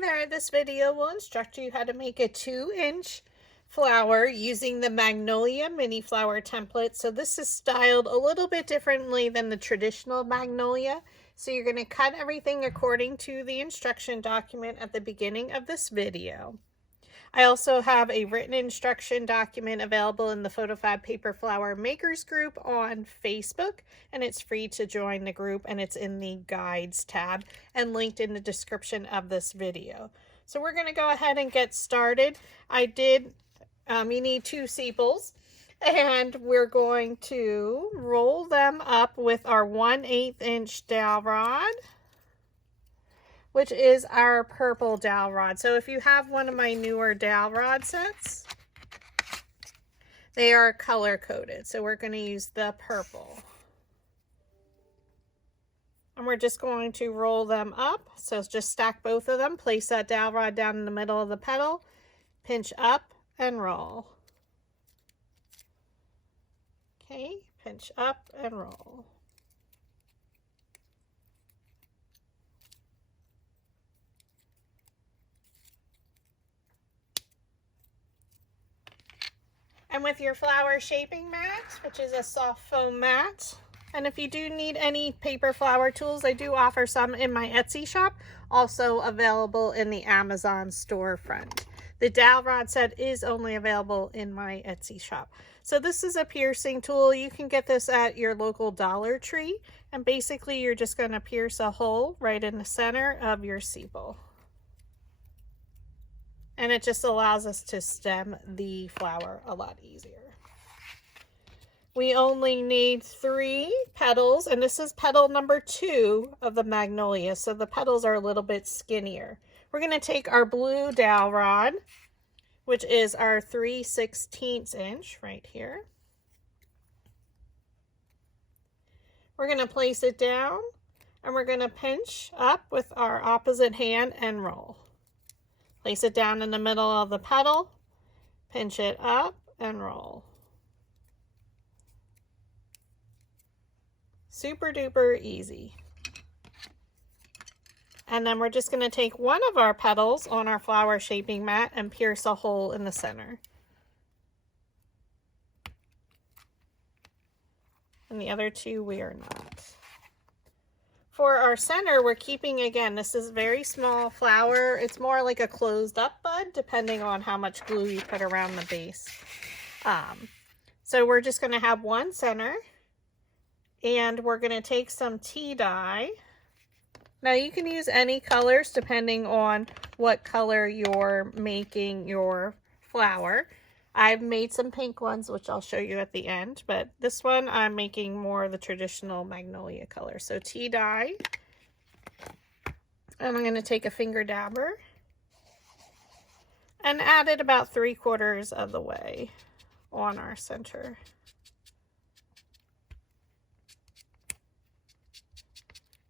Hi there, this video will instruct you how to make a 2-inch flower using the Magnolia Mini Flower template. So this is styled a little bit differently than the traditional Magnolia. So you're going to cut everything according to the instruction document at the beginning of this video. I also have a written instruction document available in the PhotoFabPaperFlower Makers group on Facebook, and it's free to join the group, and it's in the Guides tab and linked in the description of this video. So we're going to go ahead and get started. You need 2 sepals, and we're going to roll them up with our 1/8 inch dowel rod, which is our purple dowel rod. So if you have one of my newer dowel rod sets, they are color coded. So we're going to use the purple. And we're just going to roll them up. So just stack both of them, place that dowel rod down in the middle of the petal, pinch up and roll. Okay, pinch up and roll. And with your flower shaping mat, which is a soft foam mat, and if you do need any paper flower tools, I do offer some in my Etsy shop, also available in the Amazon storefront. The dowel rod set is only available in my Etsy shop. So this is a piercing tool. You can get this at your local Dollar Tree, and basically you're just going to pierce a hole right in the center of your sepal. And it just allows us to stem the flower a lot easier. We only need 3 petals, and this is petal number 2 of the Magnolia, so the petals are a little bit skinnier. We're going to take our blue dowel rod, which is our 3/16 inch right here. We're going to place it down, and we're going to pinch up with our opposite hand and roll. Place it down in the middle of the petal, pinch it up, and roll. Super duper easy. And then we're just going to take one of our petals on our flower shaping mat and pierce a hole in the center. And the other 2 we are not. For our center, we're keeping, again, this is very small flower. It's more like a closed up bud, depending on how much glue you put around the base. So we're just going to have one center, and we're going to take some tea dye. Now you can use any colors depending on what color you're making your flower. I've made some pink ones, which I'll show you at the end, but this one I'm making more the traditional Magnolia color. So tea dye, and I'm going to take a finger dabber and add it about 3/4 of the way on our center.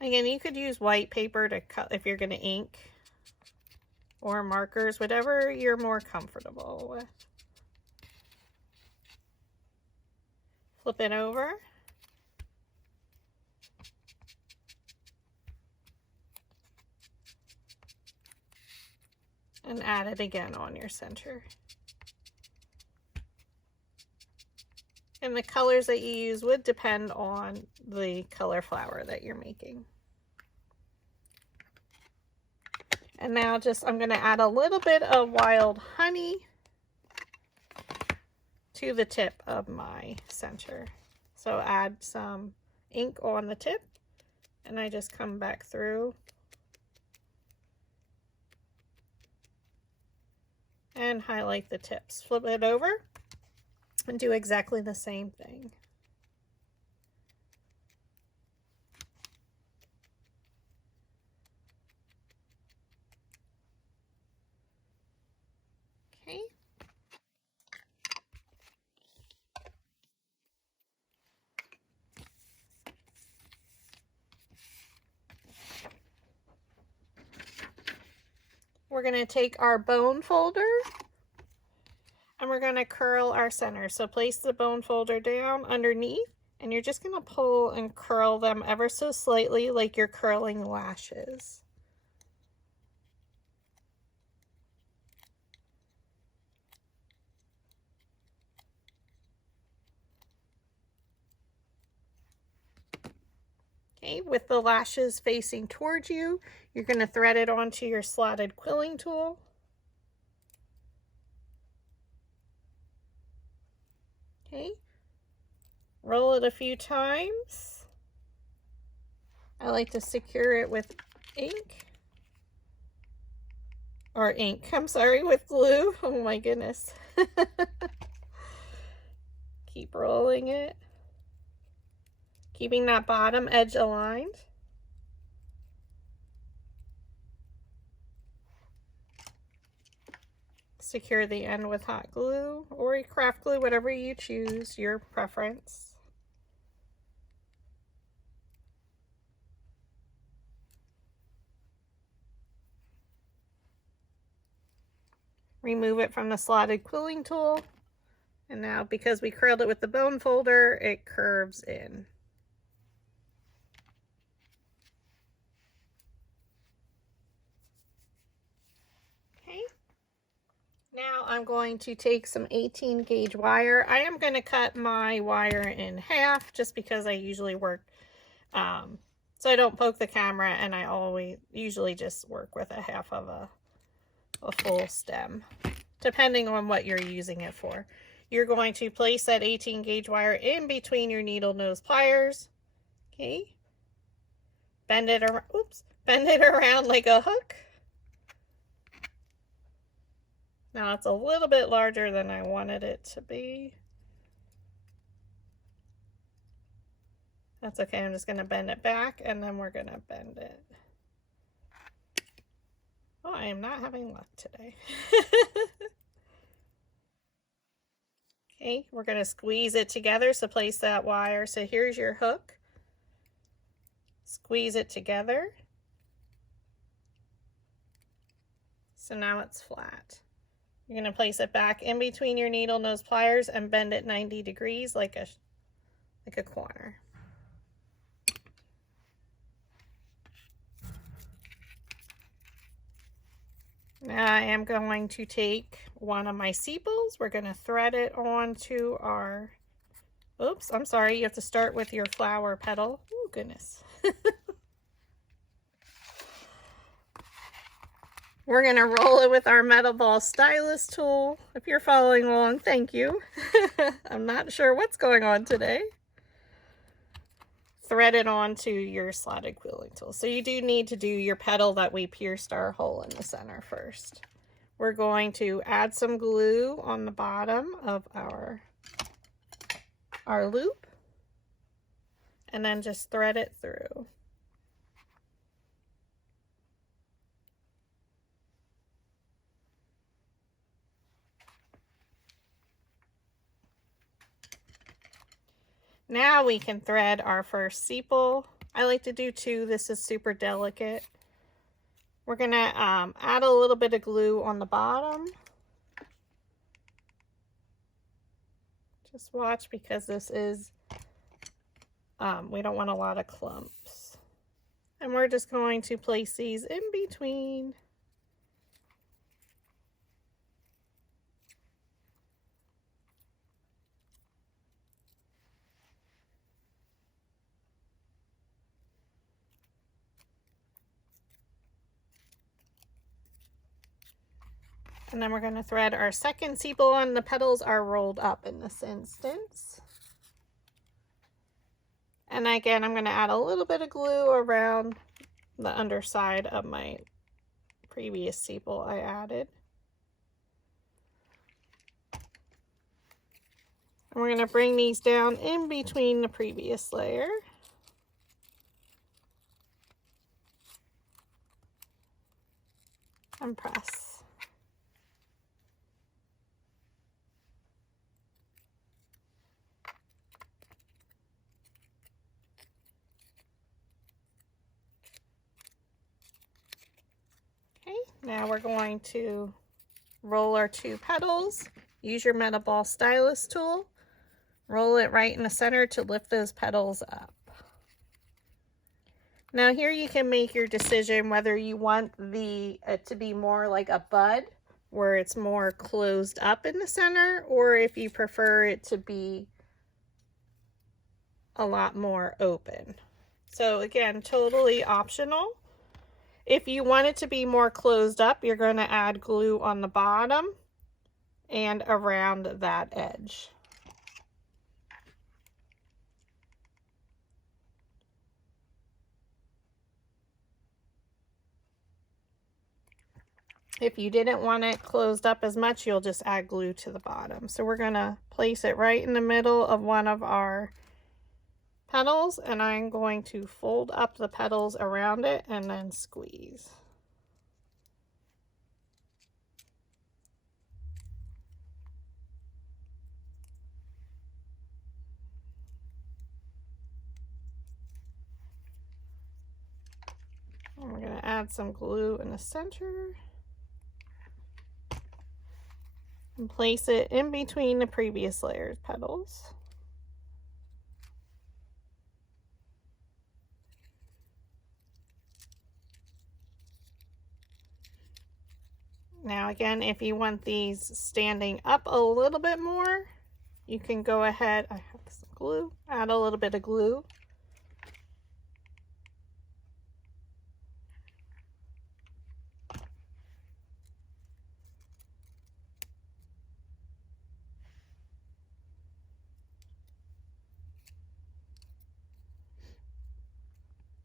Again, you could use white paper to cut if you're going to ink, or markers, whatever you're more comfortable with. Flip it over. And add it again on your center. And the colors that you use would depend on the color flower that you're making. And now I'm going to add a little bit of wild honey to the tip of my center. So add some ink on the tip, and I just come back through and highlight the tips. Flip it over and do exactly the same thing. Okay. We're going to take our bone folder, and we're going to curl our center. So place the bone folder down underneath, and you're just going to pull and curl them ever so slightly like you're curling lashes. Okay, with the lashes facing towards you, you're going to thread it onto your slotted quilling tool. Okay, roll it a few times. I like to secure it with ink. Or ink, I'm sorry, with glue. Oh my goodness. Keep rolling it. Keeping that bottom edge aligned. Secure the end with hot glue or craft glue, whatever you choose, your preference. Remove it from the slotted quilling tool. And now, because we curled it with the bone folder, it curves in. Okay. Now I'm going to take some 18 gauge wire. I am going to cut my wire in half just because I usually work, so I don't poke the camera, and I usually just work with a half of a full stem, depending on what you're using it for. You're going to place that 18 gauge wire in between your needle nose pliers. Okay. Bend it around, bend it around like a hook. Now it's a little bit larger than I wanted it to be. That's okay, I'm just going to bend it back and then we're going to bend it. Oh, I am not having luck today. Okay, we're going to squeeze it together, so place that wire. So here's your hook. Squeeze it together. So now it's flat. You're going to place it back in between your needle nose pliers and bend it 90 degrees like a corner. Now I am going to take one of my sepals. We're going to thread it onto our, oops, I'm sorry, you have to start with your flower petal. Oh, goodness. We're going to roll it with our metal ball stylus tool. If you're following along, thank you. I'm not sure what's going on today. Thread it onto your slotted quilling tool. So you do need to do your petal that we pierced our hole in the center first. We're going to add some glue on the bottom of our loop and then just thread it through. Now we can thread our first sepal. I like to do 2. This is super delicate. We're going to add a little bit of glue on the bottom. Just watch, because this is, we don't want a lot of clumps. And we're just going to place these in between. And then we're going to thread our second sepal on. The petals are rolled up in this instance. And again, I'm going to add a little bit of glue around the underside of my previous sepal I added. And we're going to bring these down in between the previous layer. And press. Okay, now we're going to roll our 2 petals. Use your metal ball stylus tool. Roll it right in the center to lift those petals up. Now here you can make your decision whether you want it to be more like a bud, where it's more closed up in the center, or if you prefer it to be a lot more open. So again, totally optional. If you want it to be more closed up, you're going to add glue on the bottom and around that edge. If you didn't want it closed up as much, you'll just add glue to the bottom. So we're going to place it right in the middle of one of our petals, and I'm going to fold up the petals around it and then squeeze. And we're going to add some glue in the center and place it in between the previous layer's petals. Now again, if you want these standing up a little bit more, you can go ahead, I have some glue, add a little bit of glue.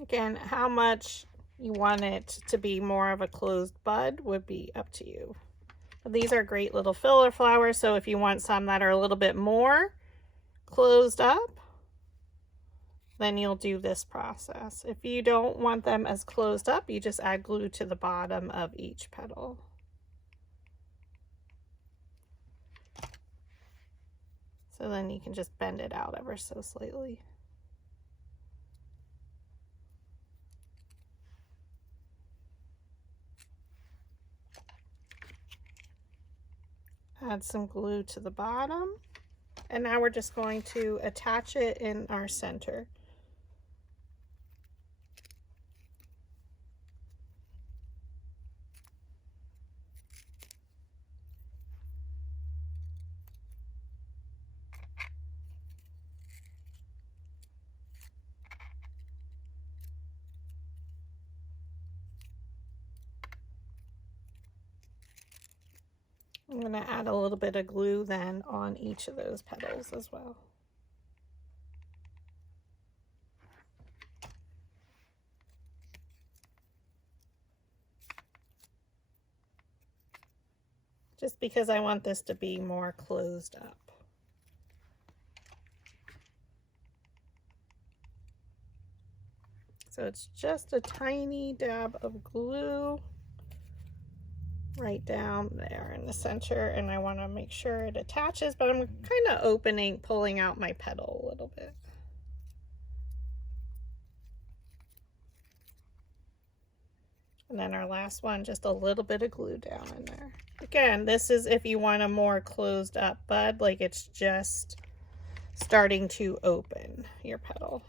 Again, how much you want it to be more of a closed bud would be up to you. But these are great little filler flowers, so if you want some that are a little bit more closed up, then you'll do this process. If you don't want them as closed up, you just add glue to the bottom of each petal. So then you can just bend it out ever so slightly. Add some glue to the bottom, and now we're just going to attach it in our center. I'm going to add a little bit of glue then on each of those petals as well. Just because I want this to be more closed up. So it's just a tiny dab of glue right down there in the center, and I want to make sure it attaches, but I'm kind of pulling out my petal a little bit. And then our last one, just a little bit of glue down in there. Again, this is if you want a more closed up bud, like it's just starting to open your petal.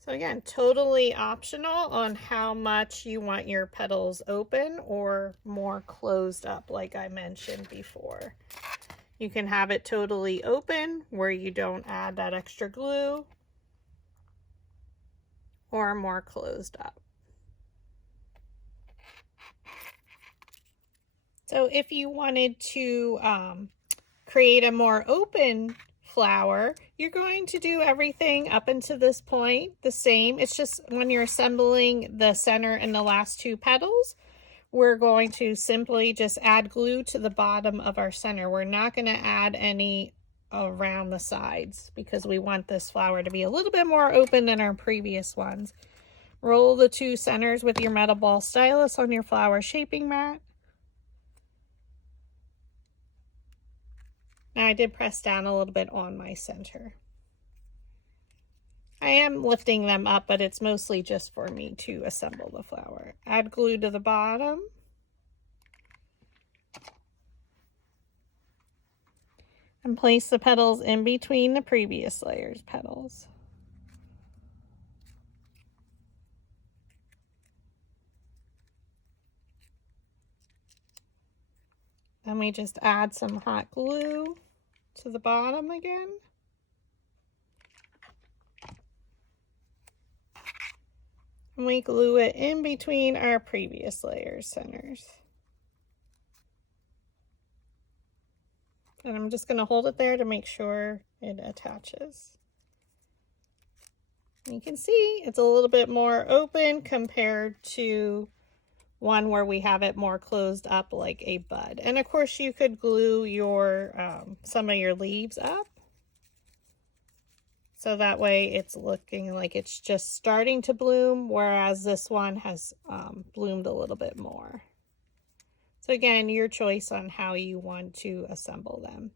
So again, totally optional on how much you want your petals open or more closed up, like I mentioned before. You can have it totally open where you don't add that extra glue, or more closed up. So if you wanted to create a more open flower, you're going to do everything up until this point the same. It's just when you're assembling the center and the last two petals, we're going to simply just add glue to the bottom of our center. We're not going to add any around the sides because we want this flower to be a little bit more open than our previous ones. Roll the two centers with your metal ball stylus on your flower shaping mat. Now I did press down a little bit on my center. I am lifting them up, but it's mostly just for me to assemble the flower. Add glue to the bottom. And place the petals in between the previous layer's petals. Then we just add some hot glue to the bottom again. And we glue it in between our previous layers centers. And I'm just going to hold it there to make sure it attaches. You can see it's a little bit more open compared to one where we have it more closed up like a bud. And of course you could glue your some of your leaves up, so that way it's looking like it's just starting to bloom, whereas this one has bloomed a little bit more. So again, your choice on how you want to assemble them.